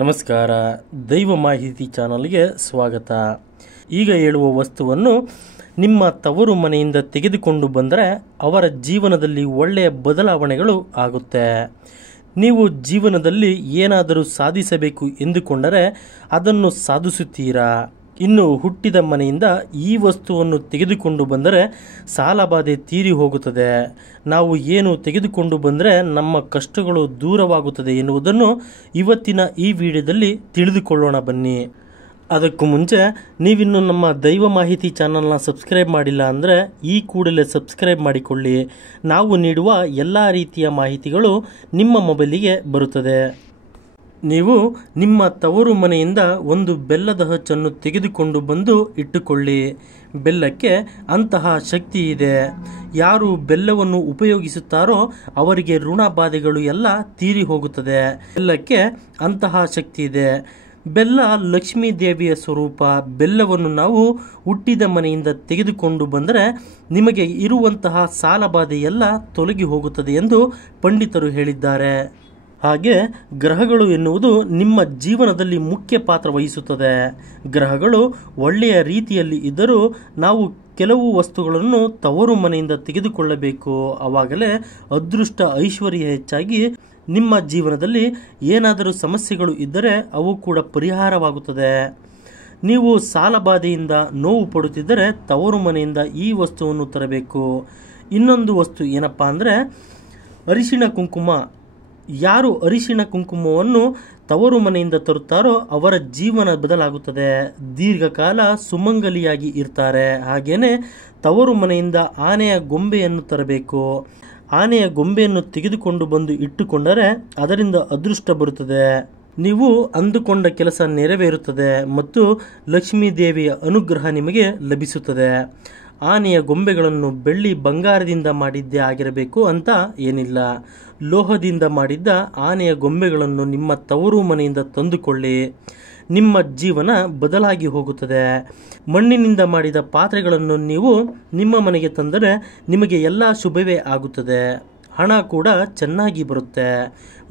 ನಮಸ್ಕಾರ. ದೈವ ಮಾಹಿತಿ ಚಾನಲ್ಗೆ ಸ್ವಾಗತ. ಈಗ ಹೇಳುವ ವಸ್ತುವನ್ನು ನಿಮ್ಮ ತವರು ಮನೆಯಿಂದ ತೆಗೆದುಕೊಂಡು ಬಂದರೆ ಅವರ ಜೀವನದಲ್ಲಿ ಒಳ್ಳೆಯ ಬದಲಾವಣೆಗಳು ಆಗುತ್ತೆ. ನೀವು ಜೀವನದಲ್ಲಿ ಏನಾದರೂ ಸಾಧಿಸಬೇಕು ಎಂದುಕೊಂಡರೆ ಅದನ್ನು ಸಾಧಿಸುತ್ತೀರಾ. ಇನ್ನು ಹುಟ್ಟಿದ ಮನೆಯಿಂದ ಈ ವಸ್ತುವನ್ನು ತೆಗೆದುಕೊಂಡು ಬಂದರೆ ಸಾಲಬಾಧೆ ತೀರಿ ಹೋಗುತ್ತದೆ. ನಾವು ಏನು ತೆಗೆದುಕೊಂಡು ಬಂದರೆ ನಮ್ಮ ಕಷ್ಟಗಳು ದೂರವಾಗುತ್ತದೆ ಎನ್ನುವುದನ್ನು ಇವತ್ತಿನ ಈ ವಿಡಿಯೋದಲ್ಲಿ ತಿಳಿದುಕೊಳ್ಳೋಣ ಬನ್ನಿ. ಅದಕ್ಕೂ ಮುಂಚೆ ನೀವಿನ್ನು ನಮ್ಮ ದೈವ ಮಾಹಿತಿ ಚಾನಲ್ನ ಸಬ್ಸ್ಕ್ರೈಬ್ ಮಾಡಿಲ್ಲ ಅಂದರೆ ಈ ಕೂಡಲೇ ಸಬ್ಸ್ಕ್ರೈಬ್ ಮಾಡಿಕೊಳ್ಳಿ. ನಾವು ನೀಡುವ ಎಲ್ಲ ರೀತಿಯ ಮಾಹಿತಿಗಳು ನಿಮ್ಮ ಮೊಬೈಲಿಗೆ ಬರುತ್ತದೆ. ನೀವು ನಿಮ್ಮ ತವರು ಮನೆಯಿಂದ ಒಂದು ಬೆಲ್ಲದ ಹಚ್ಚನ್ನು ತೆಗೆದುಕೊಂಡು ಬಂದು ಇಟ್ಟುಕೊಳ್ಳಿ. ಬೆಲ್ಲಕ್ಕೆ ಅಂತಹ ಶಕ್ತಿ ಇದೆ. ಯಾರು ಬೆಲ್ಲವನ್ನು ಉಪಯೋಗಿಸುತ್ತಾರೋ ಅವರಿಗೆ ಋಣ ಬಾಧೆಗಳು ಎಲ್ಲ ತೀರಿ ಹೋಗುತ್ತದೆ. ಬೆಲ್ಲಕ್ಕೆ ಅಂತಹ ಶಕ್ತಿ ಇದೆ. ಬೆಲ್ಲ ಲಕ್ಷ್ಮೀ ದೇವಿಯ ಸ್ವರೂಪ. ಬೆಲ್ಲವನ್ನು ನಾವು ಹುಟ್ಟಿದ ಮನೆಯಿಂದ ತೆಗೆದುಕೊಂಡು ಬಂದರೆ ನಿಮಗೆ ಇರುವಂತಹ ಸಾಲಬಾಧೆ ಎಲ್ಲ ತೊಲಗಿ ಹೋಗುತ್ತದೆ ಎಂದು ಪಂಡಿತರು ಹೇಳಿದ್ದಾರೆ. ಹಾಗೆ ಗ್ರಹಗಳು ಎನ್ನುವುದು ನಿಮ್ಮ ಜೀವನದಲ್ಲಿ ಮುಖ್ಯ ಪಾತ್ರ ವಹಿಸುತ್ತದೆ. ಗ್ರಹಗಳು ಒಳ್ಳೆಯ ರೀತಿಯಲ್ಲಿ ಇದ್ದರೂ ನಾವು ಕೆಲವು ವಸ್ತುಗಳನ್ನು ತವರು ಮನೆಯಿಂದ ತೆಗೆದುಕೊಳ್ಳಬೇಕು. ಆವಾಗಲೇ ಅದೃಷ್ಟ ಐಶ್ವರ್ಯ ಹೆಚ್ಚಾಗಿ ನಿಮ್ಮ ಜೀವನದಲ್ಲಿ ಏನಾದರೂ ಸಮಸ್ಯೆಗಳು ಇದ್ದರೆ ಅವು ಕೂಡ ಪರಿಹಾರವಾಗುತ್ತದೆ. ನೀವು ಸಾಲಬಾಧೆಯಿಂದ ನೋವು ಪಡುತ್ತಿದ್ದರೆ ತವರು ಮನೆಯಿಂದ ಈ ವಸ್ತುವನ್ನು ತರಬೇಕು. ಇನ್ನೊಂದು ವಸ್ತು ಏನಪ್ಪ ಅಂದರೆ ಅರಿಶಿಣ ಕುಂಕುಮ. ಯಾರು ಅರಿಶಿಣ ಕುಂಕುಮವನ್ನು ತವರು ಮನೆಯಿಂದ ತರುತ್ತಾರೋ ಅವರ ಜೀವನ ಬದಲಾಗುತ್ತದೆ. ದೀರ್ಘಕಾಲ ಸುಮಂಗಲಿಯಾಗಿ ಇರ್ತಾರೆ. ಹಾಗೇನೆ ತವರು ಮನೆಯಿಂದ ಆನೆಯ ಗೊಂಬೆಯನ್ನು ತರಬೇಕು. ಆನೆಯ ಗೊಂಬೆಯನ್ನು ತೆಗೆದುಕೊಂಡು ಬಂದು ಇಟ್ಟುಕೊಂಡರೆ ಅದರಿಂದ ಅದೃಷ್ಟ ಬರುತ್ತದೆ. ನೀವು ಅಂದುಕೊಂಡ ಕೆಲಸ ನೆರವೇರುತ್ತದೆ ಮತ್ತು ಲಕ್ಷ್ಮೀ ದೇವಿಯ ಅನುಗ್ರಹ ನಿಮಗೆ ಲಭಿಸುತ್ತದೆ. ಆನೆಯ ಗೊಂಬೆಗಳನ್ನು ಬೆಳ್ಳಿ ಬಂಗಾರದಿಂದ ಮಾಡಿದ್ದೇ ಆಗಿರಬೇಕು ಅಂತ ಏನಿಲ್ಲ. ಲೋಹದಿಂದ ಮಾಡಿದ್ದ ಆನೆಯ ಗೊಂಬೆಗಳನ್ನು ನಿಮ್ಮ ತವರು ಮನೆಯಿಂದ ತಂದುಕೊಳ್ಳಿ. ನಿಮ್ಮ ಜೀವನ ಬದಲಾಗಿ ಹೋಗುತ್ತದೆ. ಮಣ್ಣಿನಿಂದ ಮಾಡಿದ ಪಾತ್ರೆಗಳನ್ನು ನೀವು ನಿಮ್ಮ ಮನೆಗೆ ತಂದರೆ ನಿಮಗೆ ಎಲ್ಲ ಶುಭವೇ ಆಗುತ್ತದೆ. ಹಣ ಕೂಡ ಚೆನ್ನಾಗಿ ಬರುತ್ತೆ.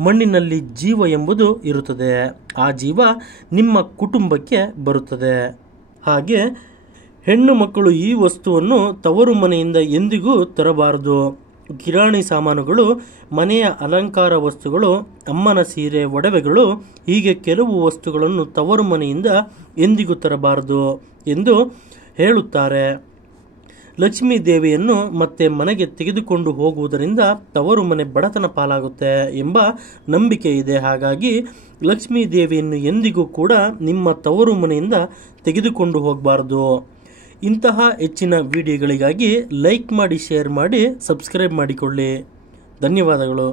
ಮಣ್ಣಿನಲ್ಲಿ ಜೀವ ಎಂಬುದು ಇರುತ್ತದೆ. ಆ ಜೀವ ನಿಮ್ಮ ಕುಟುಂಬಕ್ಕೆ ಬರುತ್ತದೆ. ಹಾಗೆ ಹೆಣ್ಣು ಮಕ್ಕಳು ಈ ವಸ್ತುವನ್ನು ತವರು ಮನೆಯಿಂದ ಎಂದಿಗೂ ತರಬಾರದು. ಕಿರಾಣಿ ಸಾಮಾನುಗಳು, ಮನೆಯ ಅಲಂಕಾರ ವಸ್ತುಗಳು, ಅಮ್ಮನ ಸೀರೆ, ಒಡವೆಗಳು, ಹೀಗೆ ಕೆಲವು ವಸ್ತುಗಳನ್ನು ತವರು ಮನೆಯಿಂದ ಎಂದಿಗೂ ತರಬಾರದು ಎಂದು ಹೇಳುತ್ತಾರೆ. ಲಕ್ಷ್ಮೀ ದೇವಿಯನ್ನು ಮತ್ತೆ ಮನೆಗೆ ತೆಗೆದುಕೊಂಡು ಹೋಗುವುದರಿಂದ ತವರು ಮನೆ ಬಡತನ ಪಾಲಾಗುತ್ತೆ ಎಂಬ ನಂಬಿಕೆ ಇದೆ. ಹಾಗಾಗಿ ಲಕ್ಷ್ಮೀ ದೇವಿಯನ್ನು ಎಂದಿಗೂ ಕೂಡ ನಿಮ್ಮ ತವರು ಮನೆಯಿಂದ ತೆಗೆದುಕೊಂಡು ಹೋಗಬಾರದು. ಇಂತಹ ಹೆಚ್ಚಿನ ವಿಡಿಯೋಗಳಿಗಾಗಿ ಲೈಕ್ ಮಾಡಿ, ಶೇರ್ ಮಾಡಿ, ಸಬ್ಸ್ಕ್ರೈಬ್ ಮಾಡಿಕೊಳ್ಳಿ. ಧನ್ಯವಾದಗಳು.